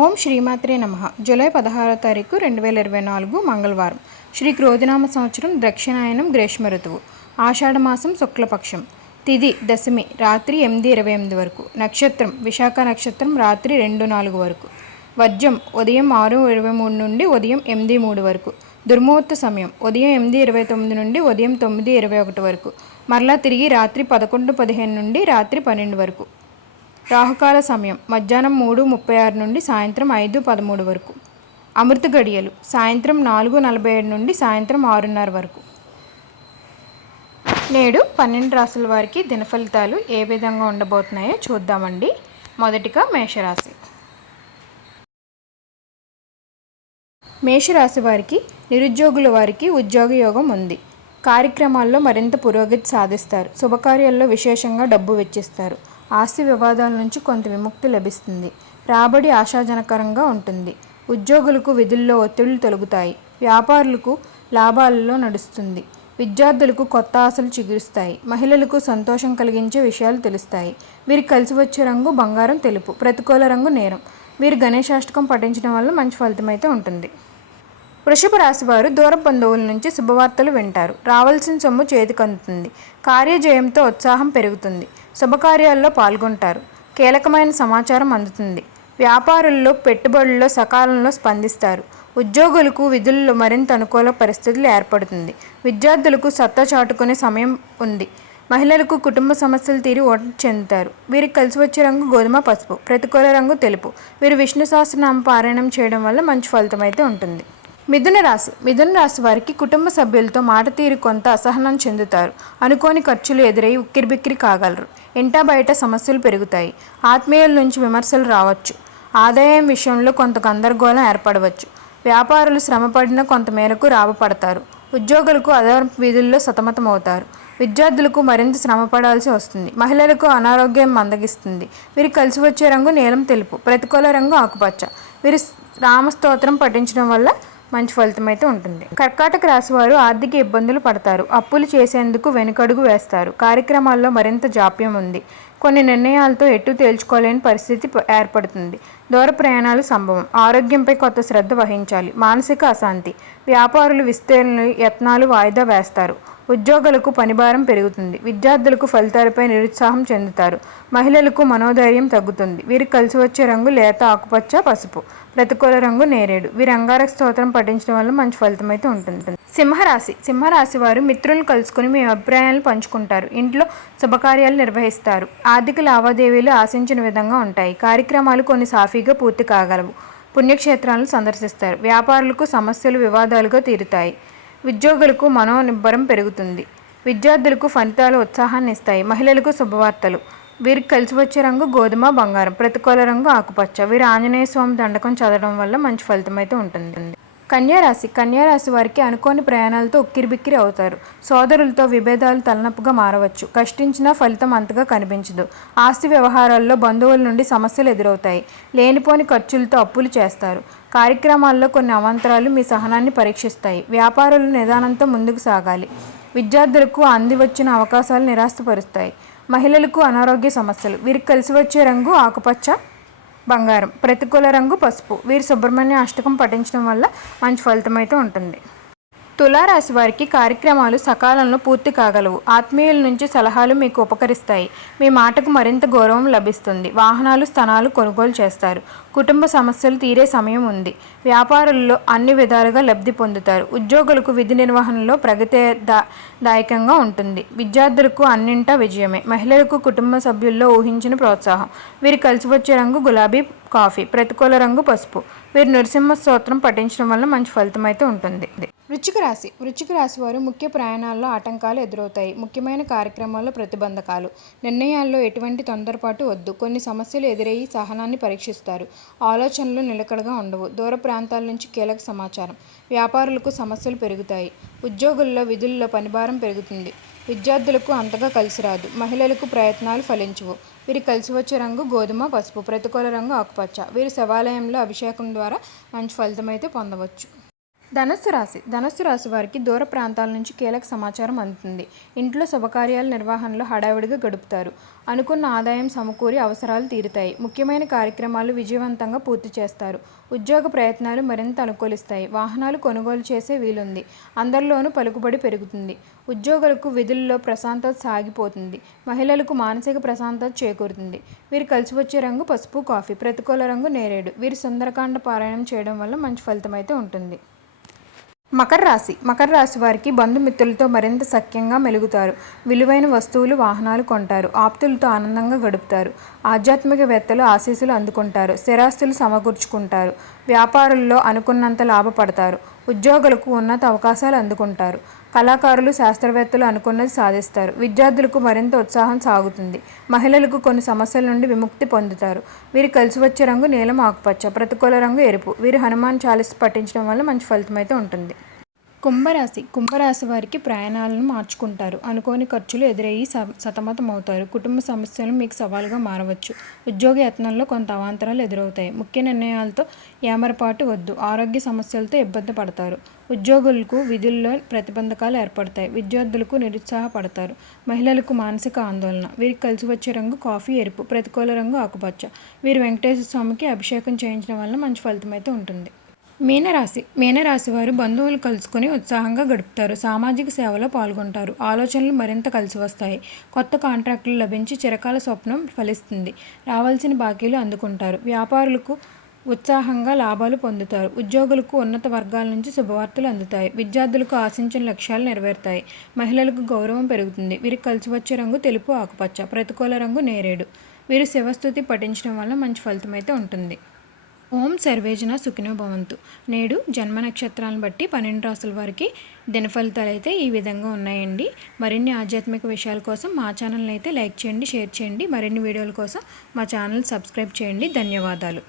ఓం శ్రీమాత్రే నమః. జూలై 16వ తారీఖు 2024 మంగళవారం. శ్రీ క్రోధినామ సంవత్సరం దక్షిణాయనం గ్రీష్మ ఋతువు. ఆషాఢమాసం శుక్లపక్షం. తిథి దశమి రాత్రి 8:28 వరకు. నక్షత్రం విశాఖ నక్షత్రం రాత్రి 2:04 వరకు. వర్జం ఉదయం 6:23 నుండి ఉదయం 8:03 వరకు. దుర్ముహూర్త సమయం ఉదయం 8:29 నుండి ఉదయం 9:21 వరకు. మరలా తిరిగి రాత్రి 11:15 నుండి రాత్రి 12 వరకు. రాహుకాల సమయం మధ్యాహ్నం 3:36 నుండి సాయంత్రం 5:13 వరకు. అమృత గడియలు సాయంత్రం 4:47 నుండి సాయంత్రం 6:30 వరకు. నేడు 12 రాశుల వారికి దినఫలితాలు ఏ విధంగా ఉండబోతున్నాయో చూద్దామండి. మొదటిగా మేషరాశి. మేషరాశి వారికి నిరుద్యోగుల వారికి ఉద్యోగ యోగం ఉంది. కార్యక్రమాల్లో మరింత పురోగతి సాధిస్తారు. శుభకార్యాల్లో విశేషంగా డబ్బు వెచ్చిస్తారు. ఆస్తి వివాదాల నుంచి కొంత విముక్తి లభిస్తుంది. రాబడి ఆశాజనకరంగా ఉంటుంది. ఉద్యోగులకు విధుల్లో ఒత్తిళ్లు తొలగుతాయి. వ్యాపారులకు లాభాలలో నడుస్తుంది. విద్యార్థులకు కొత్త ఆశలు చిగురుస్తాయి. మహిళలకు సంతోషం కలిగించే విషయాలు తెలుస్తాయి. వీరికి కలిసి వచ్చే రంగు బంగారం తెలుపు. ప్రతికూల రంగు నీలం. వీరు గణేశాష్టకం పఠించడం వల్ల మంచి ఫలితం అయితే ఉంటుంది. వృషభ రాశి వారు దూర బంధువుల నుంచి శుభవార్తలు వింటారు. రావాల్సిన సొమ్ము చేతికందుతుంది. కార్యజయంతో ఉత్సాహం పెరుగుతుంది. శుభకార్యాల్లో పాల్గొంటారు. కీలకమైన సమాచారం అందుతుంది. వ్యాపారుల్లో పెట్టుబడుల్లో సకాలంలో స్పందిస్తారు. ఉద్యోగులకు విధుల్లో మరింత అనుకూల పరిస్థితులు ఏర్పడుతుంది. విద్యార్థులకు సత్తా చాటుకునే సమయం ఉంది. మహిళలకు కుటుంబ సమస్యలు తీరి ఓటు చెందుతారు. వీరికి కలిసి వచ్చే రంగు గోధుమ పసుపు. ప్రతికూల రంగు తెలుపు. వీరు విష్ణు సహస్రనామ పారాయణం చేయడం వల్ల మంచి ఫలితం అయితే ఉంటుంది. మిథున రాశి వారికి కుటుంబ సభ్యులతో మాట తీరు కొంత అసహనం చెందుతారు. అనుకోని ఖర్చులు ఎదురై ఉక్కిరిబిక్కిరి కాగలరు. ఇంటా బయట సమస్యలు పెరుగుతాయి. ఆత్మీయుల నుంచి విమర్శలు రావచ్చు. ఆదాయం విషయంలో కొంత గందరగోళం ఏర్పడవచ్చు. వ్యాపారులు శ్రమపడిన కొంత మేరకు లాభపడతారు. ఉద్యోగులకు అదనపు విధుల్లో సతమతమవుతారు. విద్యార్థులకు మరింత శ్రమ పడాల్సి వస్తుంది. మహిళలకు అనారోగ్యం మందగిస్తుంది. వీరికి కలిసి వచ్చే రంగు నీలం తెలుపు. ప్రతికూల రంగు ఆకుపచ్చ. వీరి రామస్తోత్రం పఠించడం వల్ల మంచి ఫలితం అయితే ఉంటుంది. కర్కాటక రాశి వారు ఆర్థిక ఇబ్బందులు పడతారు. అప్పులు చేసేందుకు వెనుకడుగు వేస్తారు. కార్యక్రమాల్లో మరింత జాప్యం ఉంది. కొన్ని నిర్ణయాలతో ఎటు తేల్చుకోలేని పరిస్థితి ఏర్పడుతుంది. దూర ప్రయాణాలు సంభవం. ఆరోగ్యంపై కొత్త శ్రద్ధ వహించాలి. మానసిక అశాంతి. వ్యాపారులు విస్తరణ యత్నాలు వాయిదా వేస్తారు. ఉద్యోగులకు పనిభారం పెరుగుతుంది. విద్యార్థులకు ఫలితాలపై నిరుత్సాహం చెందుతారు. మహిళలకు మనోధైర్యం తగ్గుతుంది. వీరికి కలిసి వచ్చే రంగు లేత ఆకుపచ్చ పసుపు. ప్రతికూల రంగు నేరేడు. వీరి అంగారక స్తోత్రం పఠించడం వల్ల మంచి ఫలితం అయితే ఉంటుంది. సింహరాశి వారు మిత్రులను కలుసుకుని మీ అభిప్రాయాలను పంచుకుంటారు. ఇంట్లో శుభకార్యాలు నిర్వహిస్తారు. ఆర్థిక లావాదేవీలు ఆశించిన విధంగా ఉంటాయి. కార్యక్రమాలు కొన్ని సాఫీగా పూర్తి కాగలవు. పుణ్యక్షేత్రాలను సందర్శిస్తారు. వ్యాపారులకు సమస్యలు వివాదాలుగా తీరుతాయి. ఉద్యోగులకు మనోనిబ్బరం పెరుగుతుంది. విద్యార్థులకు ఫలితాలు ఉత్సాహాన్ని ఇస్తాయి. మహిళలకు శుభవార్తలు. వీరికి కలిసి వచ్చే రంగు గోధుమ బంగారం. ప్రతికూల రంగు ఆకుపచ్చ. వీరు ఆంజనేయ స్వామి దండకం చదవడం వల్ల మంచి ఫలితం అయితే ఉంటుంది. కన్యారాశి వారికి అనుకోని ప్రయాణాలతో ఉక్కిరిబిక్కిరి అవుతారు. సోదరులతో విభేదాలు తలనొప్పుగా మారవచ్చు. కష్టించినా ఫలితం అంతగా కనిపించదు. ఆస్తి వ్యవహారాల్లో బంధువుల నుండి సమస్యలు ఎదురవుతాయి. లేనిపోని ఖర్చులతో అప్పులు చేస్తారు. కార్యక్రమాల్లో కొన్ని అవాంతరాలు మీ సహనాన్ని పరీక్షిస్తాయి. వ్యాపారులు నిదానంతో ముందుకు సాగాలి. విద్యార్థులకు అంది వచ్చిన అవకాశాలు నిరాశపరుస్తాయి. మహిళలకు అనారోగ్య సమస్యలు. వీరికి కలిసి వచ్చే రంగు ఆకుపచ్చ బంగారం. ప్రతికూల రంగు పసుపు. వీరు సుబ్రహ్మణ్య అష్టకం పఠించడం వల్ల మంచి ఫలితం అయితే ఉంటుంది. తులారాశి వారికి కార్యక్రమాలు సకాలంలో పూర్తి కాగలవు. ఆత్మీయుల నుంచి సలహాలు మీకు ఉపకరిస్తాయి. మీ మాటకు మరింత గౌరవం లభిస్తుంది. వాహనాలు స్థలాలు కొనుగోలు చేస్తారు. కుటుంబ సమస్యలు తీరే సమయం ఉంది. వ్యాపారుల్లో అన్ని విధాలుగా లబ్ధి పొందుతారు. ఉద్యోగులకు విధి నిర్వహణలో ప్రగతి దాయకంగా ఉంటుంది. విద్యార్థులకు అన్నింటా విజయమే. మహిళలకు కుటుంబ సభ్యుల్లో ఊహించిన ప్రోత్సాహం. వీరు కలిసి వచ్చే రంగు గులాబీ కాఫీ. ప్రతికూల రంగు పసుపు. వీరు నరసింహ స్తోత్రం పఠించడం వల్ల మంచి ఫలితం అయితే ఉంటుంది. వృశ్చిక రాశి వారు ముఖ్య ప్రయాణాల్లో ఆటంకాలు ఎదురవుతాయి. ముఖ్యమైన కార్యక్రమాల్లో ప్రతిబంధకాలు. నిర్ణయాల్లో ఎటువంటి తొందరపాటు వద్దు. కొన్ని సమస్యలు ఎదురయ్యి సహనాన్ని పరీక్షిస్తారు. ఆలోచనలు నిలకడగా ఉండవు. దూర ప్రాంతాల నుంచి కీలక సమాచారం. వ్యాపారులకు సమస్యలు పెరుగుతాయి. ఉద్యోగుల్లో విధుల్లో పనిభారం పెరుగుతుంది. విద్యార్థులకు అంతగా కలిసి రాదు. మహిళలకు ప్రయత్నాలు ఫలించవు. వీరు కలిసి వచ్చే రంగు గోధుమ పసుపు. ప్రతికూల రంగు ఆకుపచ్చ. వీరు శివాలయంలో అభిషేకం ద్వారా మంచి ఫలితం అయితే పొందవచ్చు. ధనుస్సు రాశి వారికి దూర ప్రాంతాల నుంచి కీలక సమాచారం అందుతుంది. ఇంట్లో శుభకార్యాల నిర్వహణలో హడావిడిగా గడుపుతారు. అనుకున్న ఆదాయం సమకూరి అవసరాలు తీరుతాయి. ముఖ్యమైన కార్యక్రమాలు విజయవంతంగా పూర్తి చేస్తారు. ఉద్యోగ ప్రయత్నాలు మరింత అనుకూలిస్తాయి. వాహనాలు కొనుగోలు చేసే వీలుంది. అందరిలోనూ పలుకుబడి పెరుగుతుంది. ఉద్యోగులకు విధుల్లో ప్రశాంతత సాగిపోతుంది. మహిళలకు మానసిక ప్రశాంతత చేకూరుతుంది. వీరు కలిసి వచ్చే రంగు పసుపు, కాఫీ. ప్రతికూల రంగు నేరేడు. వీరు సుందరకాండ పారాయణం చేయడం వల్ల మంచి ఫలితం అయితే ఉంటుంది. మకర రాశి వారికి బంధుమిత్రులతో మరింత సఖ్యంగా మెలుగుతారు. విలువైన వస్తువులు, వాహనాలు కొంటారు. ఆప్తులతో ఆనందంగా గడుపుతారు. ఆధ్యాత్మికవేత్తలు ఆశీస్సులు అందుకుంటారు. స్థిరాస్తులు సమకూర్చుకుంటారు. వ్యాపారుల్లో అనుకున్నంత లాభపడతారు. ఉద్యోగులకు ఉన్నత అవకాశాలు అందుకుంటారు. కళాకారులు, శాస్త్రవేత్తలు అనుకున్నది సాధిస్తారు. విద్యార్థులకు మరింత ఉత్సాహం సాగుతుంది. మహిళలకు కొన్ని సమస్యల నుండి విముక్తి పొందుతారు. వీరు కలిసి వచ్చే రంగు నీలం, ఆకుపచ్చ. ప్రతికూల రంగు ఎరుపు. వీరు హనుమాన్ చాలీస పఠించడం వల్ల మంచి ఫలితం అయితే ఉంటుంది. కుంభరాశి వారికి ప్రయాణాలను మార్చుకుంటారు. అనుకోని ఖర్చులు ఎదురయ్యి సతమతమవుతారు. కుటుంబ సమస్యలు మీకు సవాలుగా మారవచ్చు. ఉద్యోగ యత్నంలో కొంత అవాంతరాలు ఎదురవుతాయి. ముఖ్య నిర్ణయాలతో ఏమరపాటు వద్దు. ఆరోగ్య సమస్యలతో ఇబ్బంది పడతారు. ఉద్యోగులకు విధుల్లో ప్రతిబంధకాలు ఏర్పడతాయి. విద్యార్థులకు నిరుత్సాహపడతారు. మహిళలకు మానసిక ఆందోళన. వీరికి కలిసి వచ్చే రంగు కాఫీ, ఎరుపు. ప్రతికూల రంగు ఆకుపచ్చ. వీరు వెంకటేశ్వర స్వామికి అభిషేకం చేయించడం వల్ల మంచి ఫలితం అయితే ఉంటుంది. మీనరాశి వారు బంధువులు కలుసుకుని ఉత్సాహంగా గడుపుతారు. సామాజిక సేవలో పాల్గొంటారు. ఆలోచనలు మరింత కలిసి వస్తాయి. కొత్త కాంట్రాక్టులు లభించి చిరకాల స్వప్నం ఫలిస్తుంది. రావాల్సిన బాకీలు అందుకుంటారు. వ్యాపారులకు ఉత్సాహంగా లాభాలు పొందుతారు. ఉద్యోగులకు ఉన్నత వర్గాల నుంచి శుభవార్తలు అందుతాయి. విద్యార్థులకు ఆశించిన లక్ష్యాలు నెరవేరుతాయి. మహిళలకు గౌరవం పెరుగుతుంది. వీరికి కలిసి వచ్చే రంగు తెలుపు, ఆకుపచ్చ. ప్రతికూల రంగు నేరేడు. వీరు శివస్తుతి పఠించడం వల్ల మంచి ఫలితం అయితే ఉంటుంది. ఓం సర్వేజన సుఖినో భవంతు. నేడు జన్మ నక్షత్రాలను బట్టి 12 రాసుల వారికి దినఫలితాలు అయితే ఈ విధంగా ఉన్నాయండి. మరిన్ని ఆధ్యాత్మిక విషయాల కోసం మా ఛానల్ని అయితే లైక్ చేయండి, షేర్ చేయండి. మరిన్ని వీడియోల కోసం మా ఛానల్ సబ్స్క్రైబ్ చేయండి. ధన్యవాదాలు.